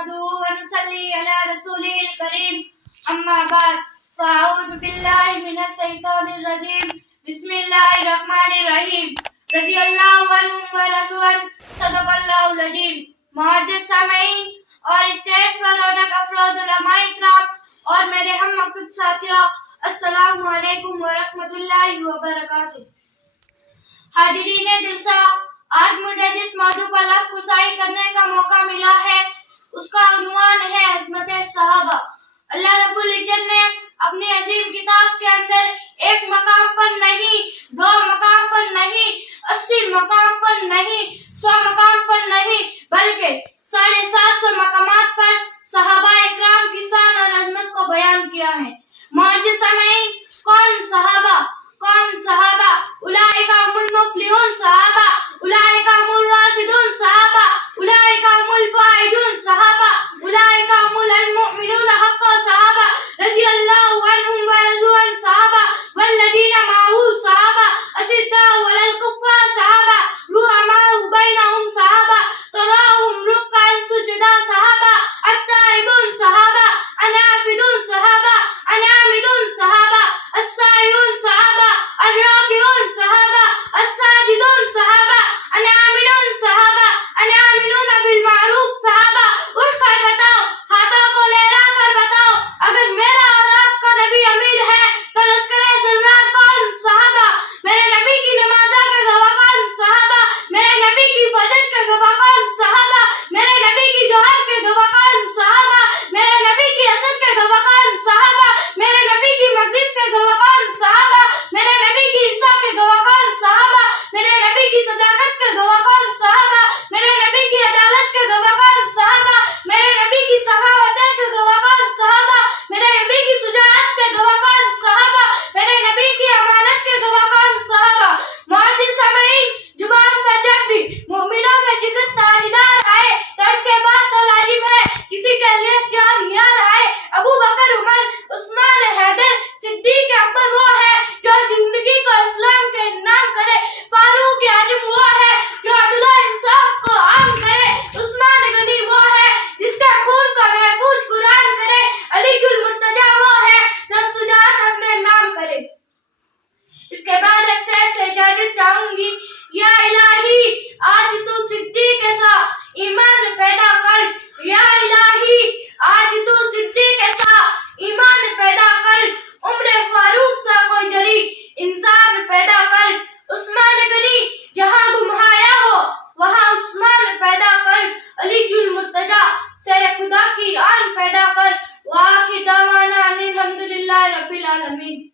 نحمده ونصلي على رسوله الكريم أما بعد فأعوذ بالله من الشيطان الرجيم بسم الله الرحمن الرحيم رضی اللہ عنہم ورضوا عنہ صدق اللہ العظیم. معزز سامعین اور اسٹیج پر رونق افروز علماء اکرام اور میرے ہم مکتب ساتھیوں، السلام علیکم ورحمۃ اللہ وبرکاتہ. حاضرین جلسہ، آج مجھے جس موضوع پر لفظ گشائی کرنے کا موقع ملا ہے اس کا عنوان ہے عظمت صحابہ. اللہ رب العزت نے اپنی عظیم کتاب کے اندر ایک مقام پر نہیں، دو مقام پر نہیں، 80 مقام پر نہیں، 100 مقام پر نہیں، بلکہ 750 مقامات پر صحابہ اکرام کی شان اور عظمت کو بیان کیا ہے. معزز سامعین، کون صحابہ؟ اولئک هم المفلحون صحابہ، اولئک هم الراشدون صحابہ، اولئک هم الفائزون صحابہ، اولئک هم المؤمنون حقا صحابہ، رضی اللہ عنہم ورضوا عنہ صحابہ، والذین معه صحابہ، اشداء علی الکفار صحابہ، رحماء بینہم صحابہ، تراہم رکعا سجدا صحابہ، التائبون صحابہ، الحامدون صحابہ، الحامدون صحابہ، السائحون صحابہ، الراکعون صحابہ، الساجدون صحابہ، العاملون صحابہ، العاملون بالمعروف صحابہ. اٹھ کر بتاؤ، ہاتھوں کو لہرا کر بتاؤ، اگر میرا اور آپ کا نبی امیر ہے تو لشکر زرار کون؟ صحابہ. میرے نبی کی نمازہ کے گواہ کون؟ صحابہ. میرے نبی کی فجر کے گواہ کون؟ صحابہ. میرے نبی کی جوہر کے گواہ کون؟ صحابہ. میرے نبی کی عصر کے گواہ کون؟ صحابہ. میرے نبی کی مغرب کے گواہ کون؟ صحابہ. میرے نبی کی عشاء کے گواہ کون؟ صحابہ. میرے نبی کی صداقت کے گواہ کون؟ صحابہ. میرے نبی کی عدالت کے گواہ کون؟ صحابہ. میرے نبی کی سخاوت کے گواہ کون؟ صحابہ. میرے نبی کی شجاعت کے گواہ کون؟ صحابہ. میرے نبی کی امانت کے گواہ کون؟ صحابہ. معزز سامعین، زبان پر جب بھی مومنوں کا ذکر تاجدار آئے تو اس کے بعد تو لازم ہے کسی کے لیے 4 یار آئے. ابو بکر، عمر، عثمان، حیدر، صدیق اکبر وہ ہے جو زندگی کو اسلام کے نام کرے. فاروق اعظم وہ ہے جو عدل و انصاف کو عام کرے. عثمان غنی وہ ہے جس کے خون کو محفوظ قرآن کرے. علی گل مرتضی وہ ہے جو شجاعت اپنے نام کرے. اس کے بعد ایک سے اجازت چاہوں گی. یا الہی، آج تو صدیق سا ایمان پیدا کر. یا الہی، آج تو صدیق سا ایمان پیدا کر. عمر فاروق سا کوئی جری انسان پیدا کر. عثمان غنی جہاں گمایا ہو وہاں عثمان پیدا کر. علی گل مرتضی شیر خدا کی آن پیدا کر. وآخر دعوانا ان الحمدللہ رب العالمین.